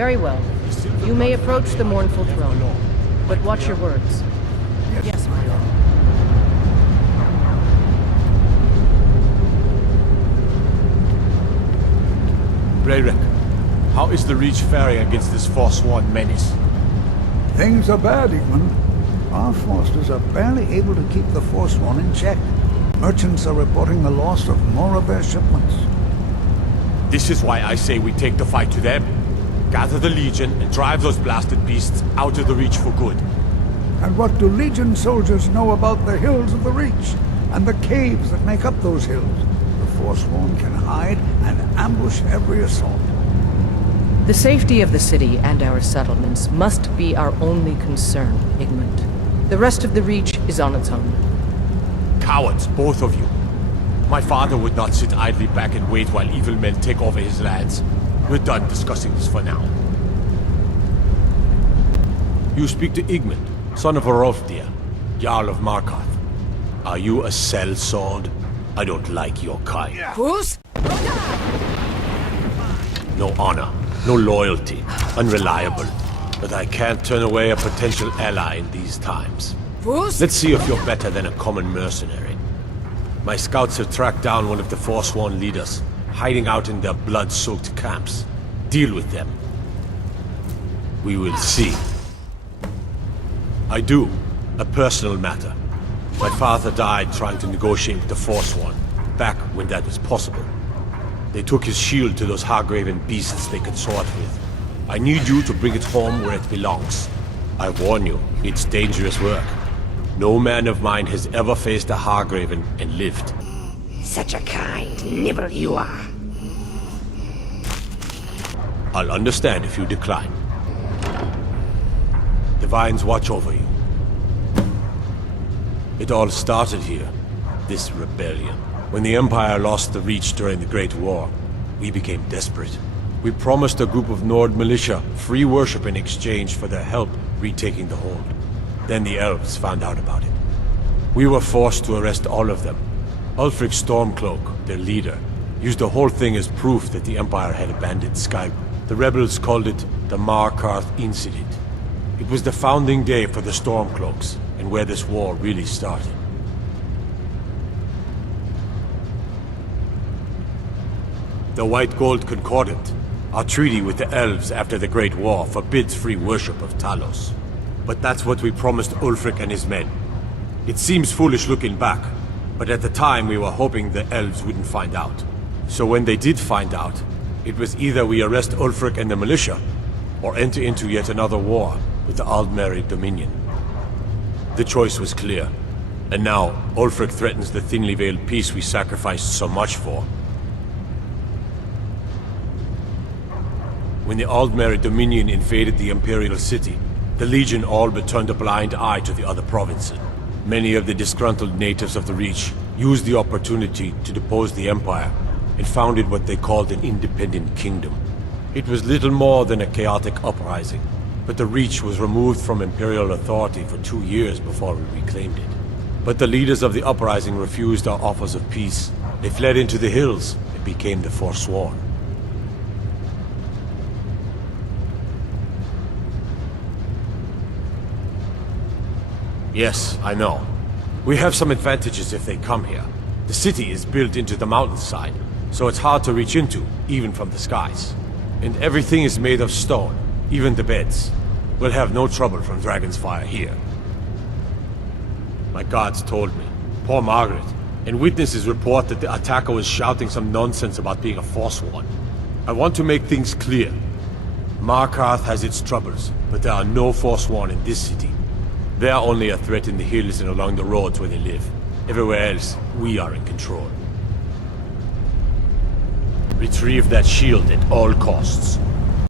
Very well. You may approach the mournful throne, but watch your words. Yes, my lord. Brayrick, how is the Reach faring against this forsworn menace? Things are bad, Igmund. Our forces are barely able to keep the Forsworn in check. Merchants are reporting the loss of more of their shipments. This is why I say we take the fight to them. Gather the Legion and drive those blasted beasts out of the Reach for good. And what do Legion soldiers know about the hills of the Reach, and the caves that make up those hills? The Forsworn can hide and ambush every assault. The safety of the city and our settlements must be our only concern, Igmund. The rest of the Reach is on its own. Cowards, both of you. My father would not sit idly back and wait while evil men take over his lands. We're done discussing this for now. You speak to Igmund, son of Orolfdir, Jarl of Markarth. Are you a sellsword? I don't like your kind. Who's? No honor, no loyalty, unreliable. But I can't turn away a potential ally in these times. Who's? Let's see if you're better than a common mercenary. My scouts have tracked down one of the Forsworn leaders, hiding out in their blood-soaked camps. Deal with them. We will see. I do. A personal matter. My father died trying to negotiate with the Forsworn, back when that was possible. They took his shield to those Hargraven beasts they consort with. I need you to bring it home where it belongs. I warn you, it's dangerous work. No man of mine has ever faced a Hargraven and lived. Such a kind nibble you are. I'll understand if you decline. Divines watch over you. It all started here, this rebellion. When the Empire lost the Reach during the Great War, we became desperate. We promised a group of Nord militia free worship in exchange for their help retaking the hold. Then the elves found out about it. We were forced to arrest all of them. Ulfric Stormcloak, their leader, used the whole thing as proof that the Empire had abandoned SKYRIM. The rebels called it the Markarth Incident. It was the founding day for the Stormcloaks, and where this war really started. The White Gold Concordant, our treaty with the elves after the Great War, forbids free worship of Talos. But that's what we promised Ulfric and his men. It seems foolish looking back, but at the time we were hoping the elves wouldn't find out. So when they did find out, it was either we arrest Ulfric and the militia, or enter into yet another war with the Aldmeri Dominion. The choice was clear, and now Ulfric threatens the thinly veiled peace we sacrificed so much for. When the Aldmeri Dominion invaded the Imperial City, the Legion all but turned a blind eye to the other provinces. Many of the disgruntled natives of the Reach used the opportunity to depose the Empire and founded what they called an independent kingdom. It was little more than a chaotic uprising, but the Reach was removed from Imperial authority for 2 years before we reclaimed it. But the leaders of the uprising refused our offers of peace. They fled into the hills and became the Forsworn. Yes, I know. We have some advantages if they come here. The city is built into the mountainside, so it's hard to reach into, even from the skies. And everything is made of stone, even the beds. We'll have no trouble from Dragon's Fire here. My guards told me. Poor Margaret. And witnesses report that the attacker was shouting some nonsense about being a Forsworn. I want to make things clear. Markarth has its troubles, but there are no Forsworn in this city. They are only a threat in the hills and along the roads where they live. Everywhere else, we are in control. Retrieve that shield at all costs.